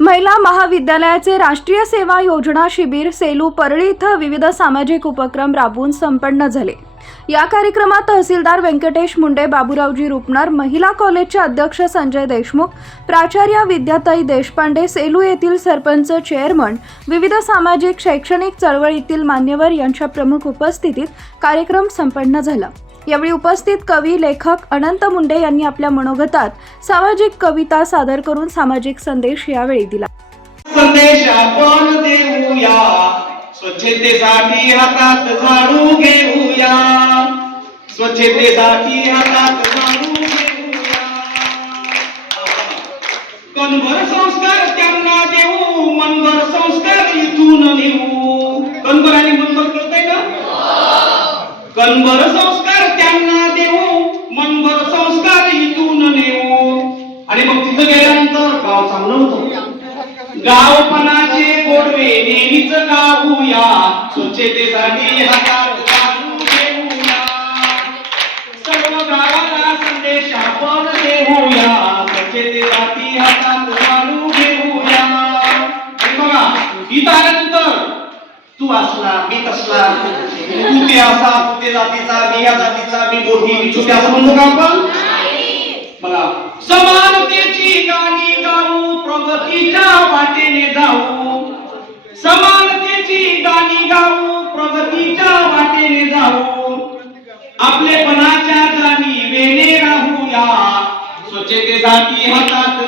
महिला महाविद्यालयाचे राष्ट्रीय सेवा योजना शिबिर सेलू परळी इथं विविध सामाजिक उपक्रम राबवून संपन्न झाले। या कार्यक्रमात तहसीलदार व्यंकटेश मुंडे, बाबूरावजी रुपनार, महिला कॉलेजचे अध्यक्ष संजय देशमुख, प्राचार्य विद्याताई देशपांडे, सेलू येथील सरपंच, चेअरमन, विविध सामाजिक शैक्षणिक चळवळीतील मान्यवर यांच्या प्रमुख उपस्थितीत कार्यक्रम संपन्न झाला। यावेळी उपस्थित कवी लेखक अनंत मुंडे यांनी आपल्या मनोगतात सामाजिक कविता सादर करून सामाजिक संदेश यावेळी दिला। संदेश आपण देऊया, स्वच्छतेसाठी हातात झाडू घेऊया, स्वच्छतेसाठी हातात झाडू घेऊया। कणभर संस्कार त्यांना देऊ, मनभर संस्कार इथून नेऊ। कणभर आणि मनभर कळतंय ना? कणभर संस्कार त्यांना देऊ, मनभर संस्कार इथून नेऊ। आणि मग तिथं गेल्यानंतर गाव चांगलं होतं। गावपणाचे गोडवे नेहमीच गाऊया, स्वच्छतेसाठी हातात झाडू घेऊया, सर्व गावाला संदेश आपण देऊया, स्वच्छतेसाठी हातात झाडू घेऊया। आणि बघा इथं आल्यानंतर तू असला, मी तसला, तू ते असा, तू ते जातीचा, मी या जातीचा, मी मोठी, मी छोटी असं म्हणतो का आपण? बघा समानतेची गाणी गाऊ, प्रगतीच्या वाटेने जाऊ, समानतेची गाणी गाऊ, प्रगतीच्या वाटेने जाऊ, आपलेपणाच्या जाणीवेने राहूया, स्वच्छतेसाठी हातात